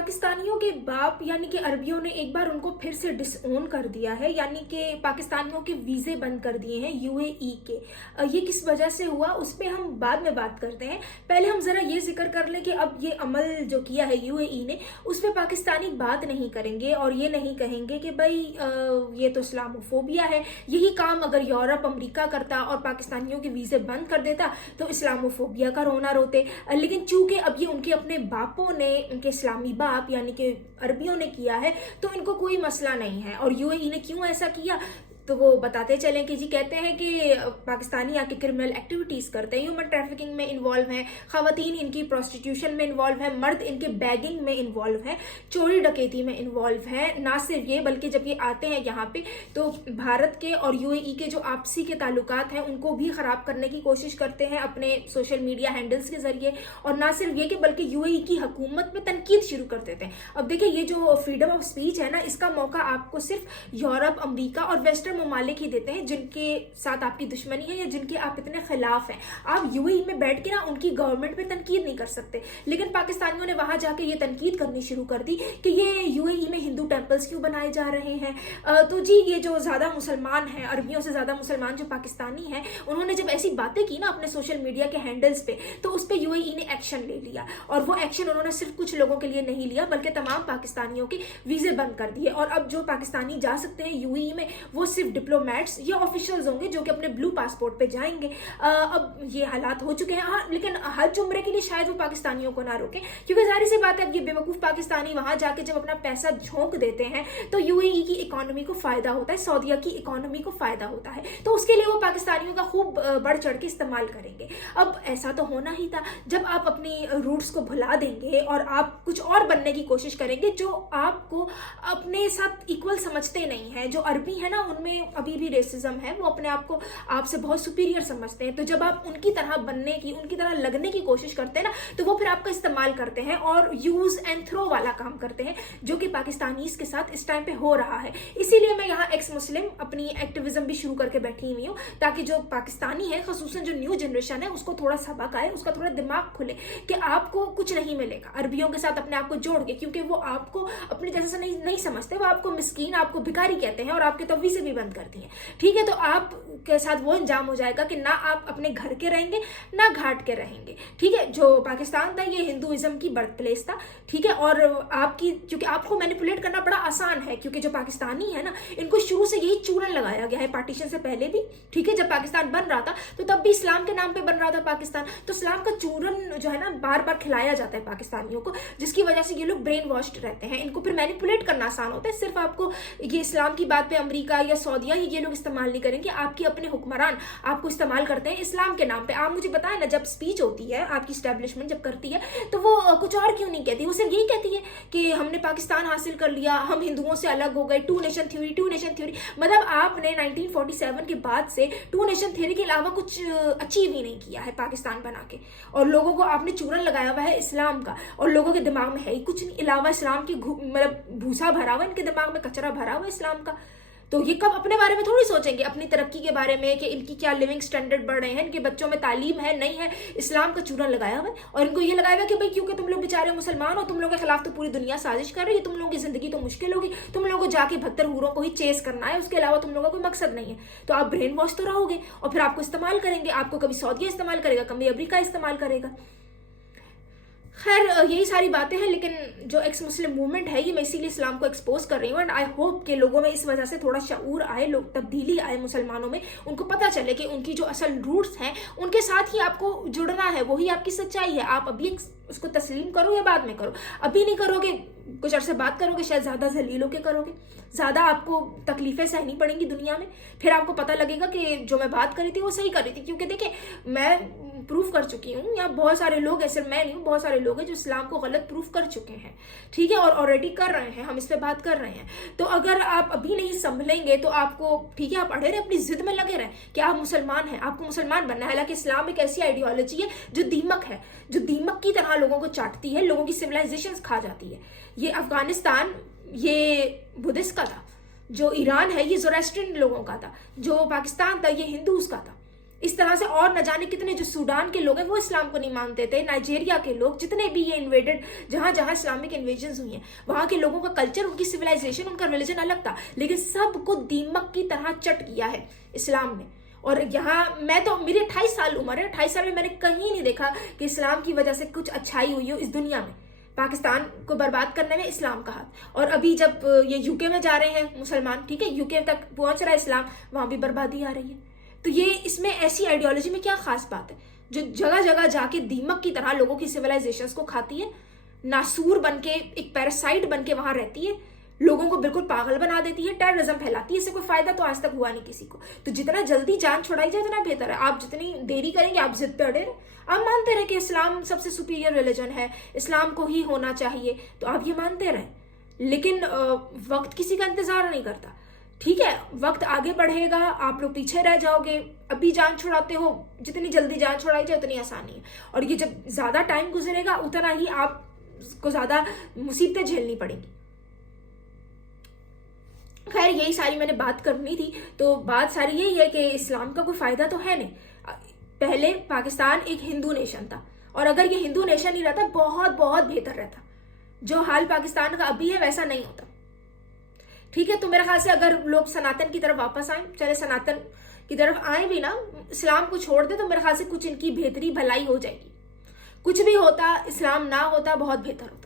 पाकिस्तानियों के बाप यानी कि अरबियों ने एक बार उनको फिर से डिसओन कर दिया है, यानी कि पाकिस्तानियों के वीज़े बंद कर दिए हैं यूएई के। ये किस वजह से हुआ उस पर हम बाद में बात करते हैं। पहले हम ज़रा ये जिक्र कर लें कि अब ये अमल जो किया है यूएई ने उस पर पाकिस्तानी बात नहीं करेंगे और ये नहीं कहेंगे कि भाई ये तो इस्लामोफोबिया है। यही काम अगर यूरोप अमेरिका करता और पाकिस्तानियों के वीज़े बंद कर देता तो इस्लामोफोबिया का रोना रोते। लेकिन चूंकि अब ये उनके अपने बापों ने, उनके इस्लामी बाप यानी कि अरबियों ने किया है तो इनको कोई मसला नहीं है। और यूएई ने क्यों ऐसा किया तो वो बताते चलें कि जी कहते हैं कि पाकिस्तानी आके क्रिमिनल एक्टिविटीज़ करते हैं, ह्यूमन ट्रैफिकिंग में इन्वॉल्व हैं, ख़वातीन इनकी प्रोस्टिट्यूशन में इन्वॉल्व हैं, मर्द इनके बैगिंग में इन्वॉल्व हैं, चोरी डकैती में इन्वॉल्व हैं। ना सिर्फ ये बल्कि जब ये आते हैं यहाँ पे तो भारत के और यूएई के जो आपसी के ताल्लुकात हैं उनको भी ख़राब करने की कोशिश करते हैं अपने सोशल मीडिया हैंडल्स के ज़रिए। और ना सिर्फ ये कि बल्कि यूएई की हुकूमत में तनकीद शुरू कर देते हैं। अब देखिए ये जो फ्रीडम ऑफ स्पीच है ना, इसका मौका आपको सिर्फ यूरोप अमरीका और वेस्टर्न ममालिक ही देते हैं जिनके साथ आपकी दुश्मनी है या जिनके आप इतने खिलाफ हैं। आप यूएई में बैठ के ना उनकी गवर्नमेंट पे तनकीद नहीं कर सकते। लेकिन पाकिस्तानियों ने वहां जाके ये तनकीद करनी शुरू कर दी कि ये यूएई में हिंदू टेम्पल्स क्यों बनाए जा रहे हैं। तो जी ये जो ज़्यादा मुसलमान हैं, अरबियों से ज़्यादा मुसलमान जो पाकिस्तानी हैं, उन्होंने जब ऐसी बातें की ना अपने सोशल मीडिया के हैंडल्स पे तो उस पर यूएई ने एक्शन ले लिया। और वो एक्शन उन्होंने सिर्फ कुछ लोगों के लिए नहीं लिया बल्कि तमाम पाकिस्तानियों के वीज़े बंद कर दिए। और अब जो पाकिस्तानी जा सकते हैं यूएई में वो सिर्फ डिप्लोमेट्स या ऑफिशियल्स होंगे जो कि अपने ब्लू पासपोर्ट पे जाएंगे। अब ये हालात हो चुके हैं। हाँ, लेकिन हज उम्रे के लिए शायद वो पाकिस्तानियों को ना रोकें क्योंकि जाहिर सी बात है अब ये बेवकूफ़ पाकिस्तानी वहां जाके जब अपना पैसा झोंक देते हैं तो यूएई की इकोनॉमी को फायदा होता है, सऊदीया की इकोनॉमी को फायदा होता है। तो उसके लिए वो पाकिस्तानियों का खूब बढ़ चढ़ के इस्तेमाल करेंगे। अब ऐसा तो होना ही था जब आप अपनी रूट्स को भुला देंगे और आप कुछ और बनने की कोशिश करेंगे जो आपको अपने साथ इक्वल समझते नहीं है। जो अरबी है ना उनमें अभी भी रेसिज्म है, वो अपने आप को आपसे बहुत सुपीरियर समझते हैं। तो जब आप उनकी तरह बनने की, उनकी तरह लगने की कोशिश करते हैं ना तो वो फिर आपका इस्तेमाल करते हैं और यूज एंड थ्रो वाला काम करते हैं जो कि पाकिस्तानीज के साथ इस टाइम पे हो रहा है। इसीलिए मैं यहाँ एक्स मुस्लिम अपनी एक्टिविज्म भी शुरू करके बैठी हुई हूँ ताकि जो पाकिस्तानी है, खसूसन जो न्यू जनरेशन है, उसको थोड़ा सबक आए, उसका थोड़ा दिमाग खुले कि आपको कुछ नहीं मिलेगा अरबियों के साथ अपने आप को जोड़ के, क्योंकि वो आपको अपने जैसे नहीं समझते। वो आपको मिस्कीन, आपको भिखारी कहते हैं और आपके तो वीज़े भी बंद कर दिए। ठीक है, तो आप के साथ वो इंजाम हो जाएगा कि ना आप अपने घर के रहेंगे ना घाट के रहेंगे। ठीक है, जो पाकिस्तान था ये हिंदुइज्म की बर्थ प्लेस था। ठीक है, और आपकी क्योंकि आपको मैनिपुलेट करना बड़ा आसान है क्योंकि जो पाकिस्तानी है ना इनको शुरू से यही चूरन लगाया गया है, पार्टीशन से पहले भी। ठीक है, जब पाकिस्तान बन रहा था तो तब भी इस्लाम के नाम पे बन रहा था पाकिस्तान, तो इस्लाम का चूरन जो है ना बार बार खिलाया जाता है पाकिस्तानियों को, जिसकी वजह से ये लोग ब्रेन वॉश्ड रहते हैं। इनको फिर मैनिपुलेट करना आसान होता है। सिर्फ आपको ये इस्लाम की बात पे अमेरिका या सऊदीया ये लोग इस्तेमाल नहीं करेंगे, आपके अपने हुक्मरान आपको इस्तेमाल करते हैं इस्लाम के नाम पे। आप मुझे बताएं ना, जब स्पीच होती है आपकी स्टैब्लिशमेंट जब करती है तो वो कुछ और क्यों नहीं कहती, वो सिर्फ यही कहती है कि हमने पाकिस्तान हासिल कर लिया, हम हिंदुओं से अलग हो गए, टू नेशन थ्योरी। मतलब आपने 1947 के बाद से टू नेशन थ्योरी के अलावा कुछ अचीव ही नहीं किया है पाकिस्तान बना के, और लोगों को आपने चूरन लगाया हुआ है इस्लाम का और लोगों के दिमाग में है ही कुछ नहीं अलावा इस्लाम की, मतलब भूसा भरा हुआ, इनके दिमाग में कचरा भरा हुआ इस्लाम का। तो ये कब अपने बारे में थोड़ी सोचेंगे, अपनी तरक्की के बारे में कि इनकी क्या लिविंग स्टैंडर्ड बढ़ रहे हैं, इनके बच्चों में तालीम है नहीं है। इस्लाम का चूरन लगाया हुआ है और इनको ये लगाया हुआ कि भाई क्योंकि तुम लोग बेचारे मुसलमान हो, तुम लोगों के खिलाफ तो पूरी दुनिया साजिश कर रही है, तुम लोगों की जिंदगी तो मुश्किल होगी, तुम लोगों को जाके 72 हूरों को ही चेस करना है, उसके अलावा तुम लोगों का कोई मकसद नहीं है। तो आप ब्रेन वॉश तो रहोगे और फिर आपको इस्तेमाल करेंगे। आपको कभी सऊदीया इस्तेमाल करेगा, कभी अमेरिका इस्तेमाल करेगा। खैर यही सारी बातें हैं, लेकिन जो एक्स मुस्लिम मूवमेंट है ये मैं इसीलिए इस्लाम को एक्सपोज कर रही हूँ एंड आई होप कि लोगों में इस वजह से थोड़ा शऊर आए, लोग तब्दीली आए मुसलमानों में, उनको पता चले कि उनकी जो असल रूट्स हैं उनके साथ ही आपको जुड़ना है, वही आपकी सच्चाई है। आप अभी उसको तस्लीम करो या बाद में करो, अभी नहीं करोगे कुछ अरसे बात करोगे शायद ज़्यादा जलील होके करोगे, ज़्यादा आपको तकलीफें सहनी पड़ेंगी दुनिया में, फिर आपको पता लगेगा कि जो मैं बात करी थी वो सही कर रही थी। क्योंकि देखिए मैं प्रूफ कर चुकी हूँ, यहाँ बहुत सारे लोग हैं, सिर्फ मैं नहीं हूँ, बहुत सारे लोग हैं जो इस्लाम को गलत प्रूफ कर चुके हैं। ठीक है, और ऑलरेडी कर रहे हैं, हम इस पर बात कर रहे हैं। तो अगर आप अभी नहीं संभलेंगे तो आपको, ठीक है, आप अड़े रहे, अपनी जिद में लगे रहे कि आप मुसलमान हैं, आपको मुसलमान बनना है। हालांकि इस्लाम एक ऐसी आइडियोलॉजी है जो दीमक है, जो दीमक की तरह लोगों को चाटती है, लोगों की सिविलाइजेशन खा जाती है। ये अफगानिस्तान ये बुद्धिस्ट का था, जो ईरान है ये ज़ोरास्ट्रियन लोगों का था, जो पाकिस्तान था ये हिंदूज का था। इस तरह से और न जाने कितने जो सूडान के लोग हैं वो इस्लाम को नहीं मानते थे, नाइजीरिया के लोग, जितने भी ये इन्वेडेड, जहां जहां इस्लामिक इन्वेजन्स हुई हैं, वहां के लोगों का कल्चर, उनकी सिविलाइजेशन, उनका रिलीजन अलग था, लेकिन सबको दीमक की तरह चट किया है इस्लाम ने। और यहाँ मैं तो, मेरी 28 साल उम्र है, 28 साल में मैंने कहीं नहीं देखा कि इस्लाम की वजह से कुछ अच्छाई हुई हो इस दुनिया में। पाकिस्तान को बर्बाद करने में इस्लाम का हाथ। और अभी जब ये यूके में जा रहे हैं मुसलमान, ठीक है, यूके तक पहुंच रहा है इस्लाम, वहां भी बर्बादी आ रही है। तो ये इसमें ऐसी आइडियोलॉजी में क्या खास बात है जो जगह जगह जाके दीमक की तरह लोगों की सिविलाइजेशंस को खाती है, नासूर बन के, एक पैरासाइट बन के वहां रहती है, लोगों को बिल्कुल पागल बना देती है, टेररिज्म फैलाती है। इससे कोई फायदा तो आज तक हुआ नहीं किसी को। तो जितना जल्दी जान छुड़ाई जाए उतना बेहतर है। आप जितनी देरी करेंगे, आप जिद पे अड़े रहे, आप मानते रहे कि इस्लाम सबसे सुपीरियर रिलीजन है, इस्लाम को ही होना चाहिए, तो आप ये मानते रहे। लेकिन वक्त किसी का इंतजार नहीं करता, ठीक है, वक्त आगे बढ़ेगा, आप लोग पीछे रह जाओगे। अभी जान छुड़ाते हो, जितनी जल्दी जान छुड़ाई जाए उतनी आसानी है, और ये जब ज्यादा टाइम गुजरेगा उतना ही आपको ज्यादा मुसीबतें झेलनी पड़ेंगी। खैर, यही सारी मैंने बात करनी थी। तो बात सारी यही है कि इस्लाम का कोई फायदा तो है नहीं। पहले पाकिस्तान एक हिंदू नेशन था, और अगर ये हिंदू नेशन ही रहता बहुत बहुत बेहतर रहता। जो हाल पाकिस्तान का अभी है वैसा नहीं होता, ठीक है। तो मेरे ख्याल से अगर लोग सनातन की तरफ वापस आए, चले सनातन की तरफ आए भी ना, इस्लाम को छोड़ दे, तो मेरे ख्याल से कुछ इनकी बेहतरी भलाई हो जाएगी। कुछ भी होता, इस्लाम ना होता, बहुत बेहतर होता।